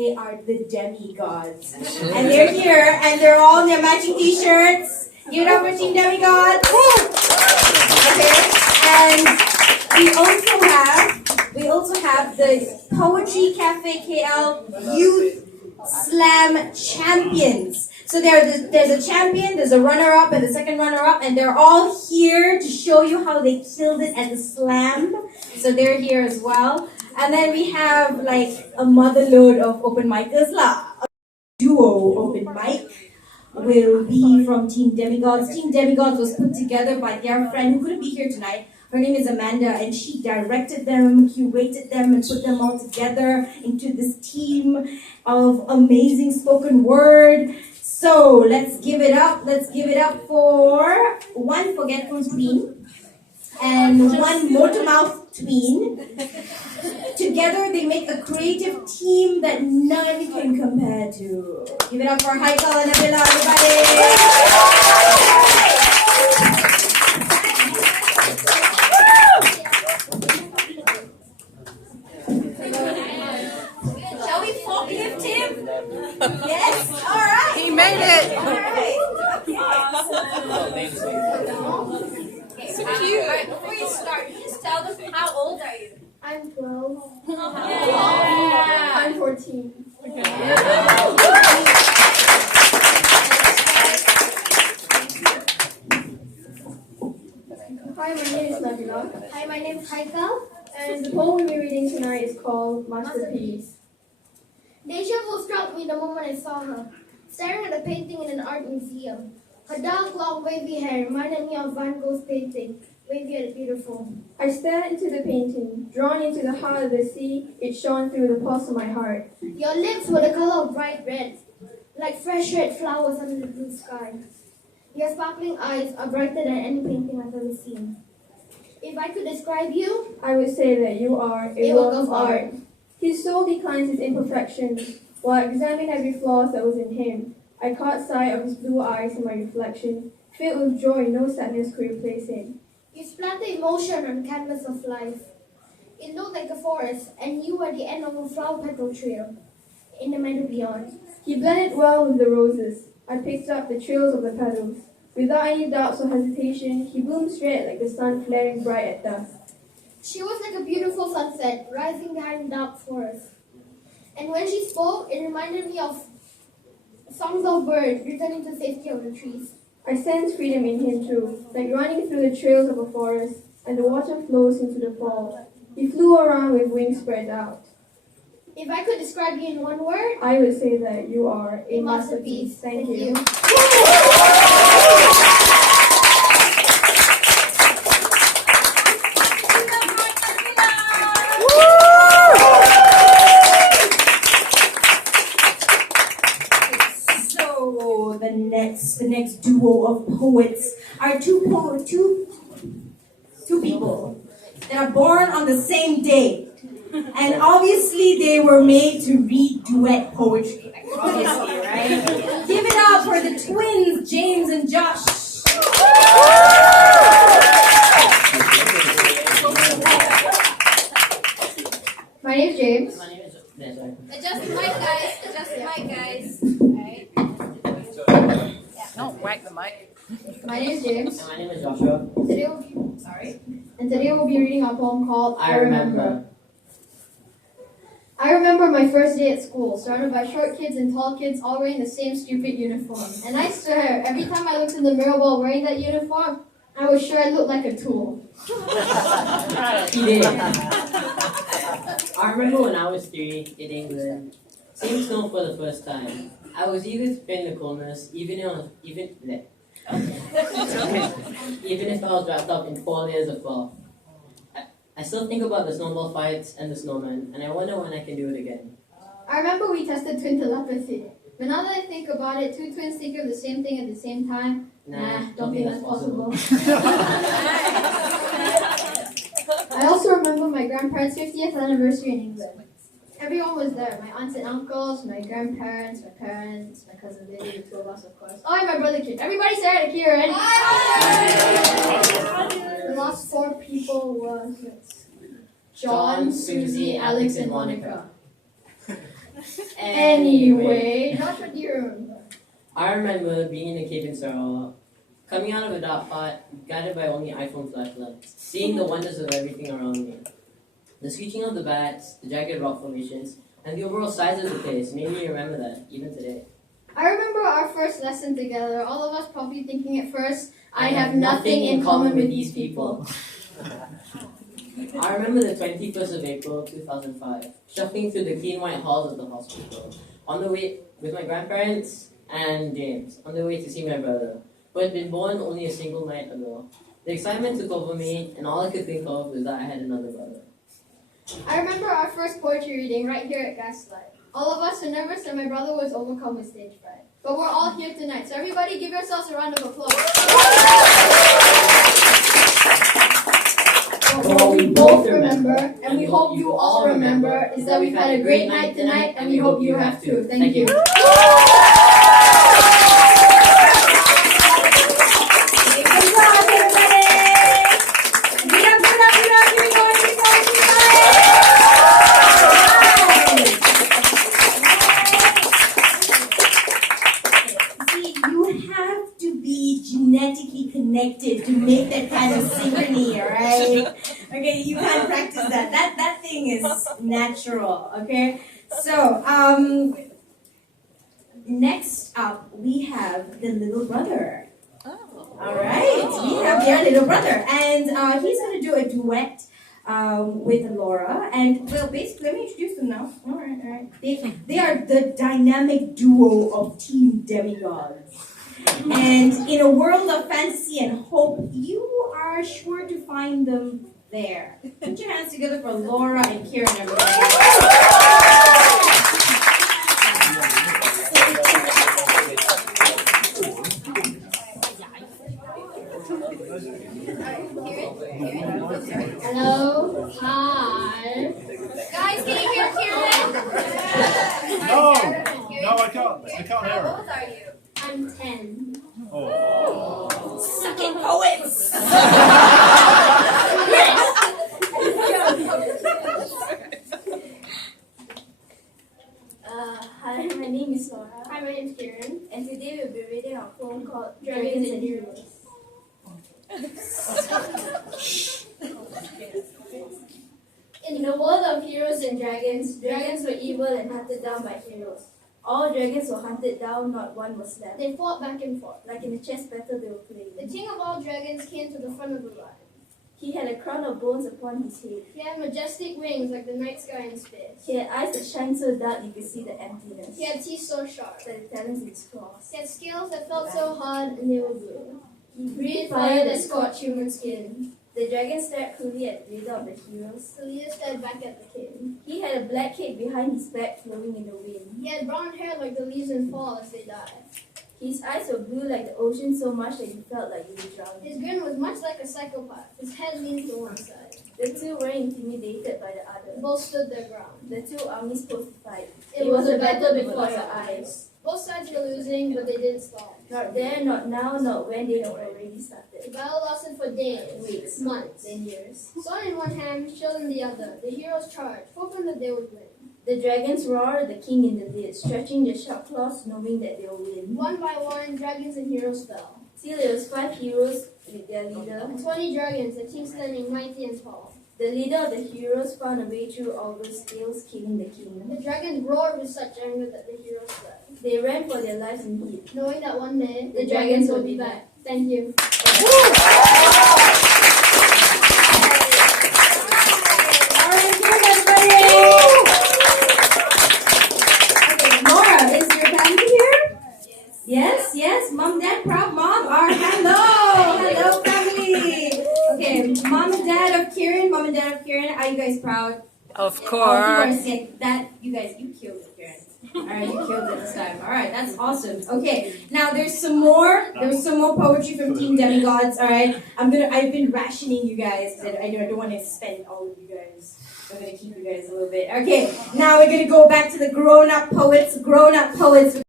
They are the Demigods. And they're here, and they're all in their matching t-shirts. Give it up for Team Demigods. Okay, and we also have the Poetry Cafe KL Youth Slam Champions. So there's a champion, there's a runner-up, and the second runner-up, and they're all here to show you how they killed it at the slam. So they're here as well. And then we have like a motherload of open micers lah. A duo open mic will be from Team Demigods. Team Demigods was put together by their friend who couldn't be here tonight. Her name is Amanda, and she directed them, curated them, and put them all together into this team of amazing spoken word. So let's give it up. Let's give it up for one forgetful tween and one motormouth tween. Together they make a creative team that none can compare to. Give it up for Haiqal Nabila, everybody! Shall we forklift him? Yes? Alright! He made it! Alright! So cute! Before you start, just tell them how old are you? I'm 12. Yeah. I'm 14. Hi, my name is Nabila. Hi, my name is Haiqal. And the poem we're reading tonight is called Masterpiece. Deja vu struck me the moment I saw her, staring at a painting in an art museum. Her dark, long, wavy hair reminded me of Van Gogh's painting, wavy and beautiful. I stared into the painting, drawn into the heart of the sea. It shone through the pulse of my heart. Your lips were the color of bright red, like fresh red flowers under the blue sky. Your sparkling eyes are brighter than any painting I've ever seen. If I could describe you, I would say that you are a work of art. His soul declines his imperfections, while I examined every flaw that was in him. I caught sight of his blue eyes in my reflection, filled with joy no sadness could replace him. You splattered emotion on the canvas of life. It looked like a forest, and you were the end of a flower petal trail in the meadow beyond. He blended well with the roses. I picked up the trails of the petals. Without any doubts or hesitation, he bloomed straight like the sun flaring bright at dusk. She was like a beautiful sunset rising behind the dark forest. And when she spoke, it reminded me of songs of birds returning to safety of the trees. I sensed freedom in him too, like running through the trails of a forest, and the water flows into the fall. He flew around with wings spread out. If I could describe you in one word, I would say that you are a masterpiece. Thank you. The next duo of poets are two people that are born on the same day, and obviously they were made to read duet poetry. Obviously, right? Give it up for the twins, James and Josh. My name is James. My name is Desiree. Adjust the mic, guys. Adjust the mic, guys. Don't whack the mic. My name is James. And my name is Joshua. Today we'll be reading a poem called I Remember. I remember my first day at school, surrounded by short kids and tall kids all wearing the same stupid uniform. And I swear, every time I looked in the mirror while wearing that uniform, I was sure I looked like a tool. He did. I remember when I was 3 in England, seeing snow for the first time. I was eager to spend the coolness, even if I was wrapped up in 4 layers of fur. I still think about the snowball fights and the snowman, and I wonder when I can do it again. I remember we tested twin telepathy. But now that I think about it, two twins think of the same thing at the same time. Nah, don't think that's possible. I also remember my grandparents' 50th anniversary in England. Everyone was there. My aunts and uncles, my grandparents, my parents, my cousin Lily, the two of us, of course. Oh, and my brother Kieran. Everybody say hi to Kieran. The last 4 people was John, Susie, Alex, and Monica. Anyway, Joshua Deere. I remember being in a cave in Sarawak, coming out of a dark part, guided by only iPhone flashlights, seeing the wonders of everything around me. The screeching of the bats, the jagged rock formations, and the overall size of the place made me remember that, even today. I remember our first lesson together, all of us probably thinking at first, I have nothing in common with these people. I remember the 21st of April 2005, shuffling through the clean white halls of the hospital, on the way with my grandparents and James, on the way to see my brother, who had been born only a single night ago. The excitement took over me, and all I could think of was that I had another brother. I remember our first poetry reading right here at Gaslight. All of us were nervous and my brother was overcome with stage fright. But we're all here tonight, so everybody give yourselves a round of applause. What we both remember, and we hope you all remember, is that we've had a great night tonight, and we hope you have too. Thank you. Genetically connected to make that kind of synchrony, right? Okay, you can't practice that. That thing is natural, okay? So, next up we have the little brother. All right, we have their little brother, and he's gonna do a duet with Laura. And well, basically, let me introduce them now. All right. They are the dynamic duo of Team Demigods. And in a world of fantasy and hope, you are sure to find them there. Put your hands together for Laura and Kieran, everybody. Hello. Hi. Guys, can you hear Kieran? No, I can't hear How her. old are you? I'm 10. Oh. Suck it, poets! Hi, my name is Laura, Hi, my name's Kieran. and today we'll be reading a poem called Dragons and Heroes. In the world of heroes and dragons, dragons were evil and hunted down by heroes. All dragons were hunted down, not one was left. They fought back and forth. Like in a chess battle they were The playing. king of all dragons came to the front of the line. He had a crown of bones upon his head. He had majestic wings like the night sky in space. He had eyes that shined so dark you could see the emptiness. He had teeth so sharp. The talons in his claws. He had scales that felt so hard and they were blue. He Breathed fire that scorched human skin. The dragon stared cruelly at the leader of the heroes. The leader stared back at the king. He had a black cape behind his back flowing in the wind. He had brown hair like the leaves in fall as they die. His eyes were blue like the ocean so much that you felt like you were drowning. His grin was much like a psychopath. His head leaned to one side. The two were intimidated by the other. Both stood their ground. The two armies posed to fight. It was a battle before your eyes. Both sides were losing, but they didn't stop. Not there, not now, not when they have already The started. battle lasted for days, Weeks, months. then years. Sword in one hand, shield in the other, the heroes charged, hoping that they would win. The dragons roared, the king in the lead, stretching their sharp claws, knowing that they will win. One by one, dragons and heroes fell. Still, there was 5 heroes with their leader. 20 dragons, the king standing mighty and tall. The leader of the heroes found a way through all those scales, killing the king. The dragons roared with such anger that the heroes fled, They ran for their lives in heat. knowing that one day the dragons will be back. Thank you. Alright, good, everybody! Okay, Laura, is your family here? Yes, mom, dad, proud mom are hello family. Okay, mom and dad of Kieran, are you guys proud? Of Oh, course. yeah, you killed it, Kieran. Alright, you killed it this time. Alright, that's awesome. Okay, now there's some more poetry from Team Demigods, alright? I've been rationing you guys, because I don't want to spend all of you guys. I'm gonna keep you guys a little bit. Okay, now we're gonna go back to the grown-up poets.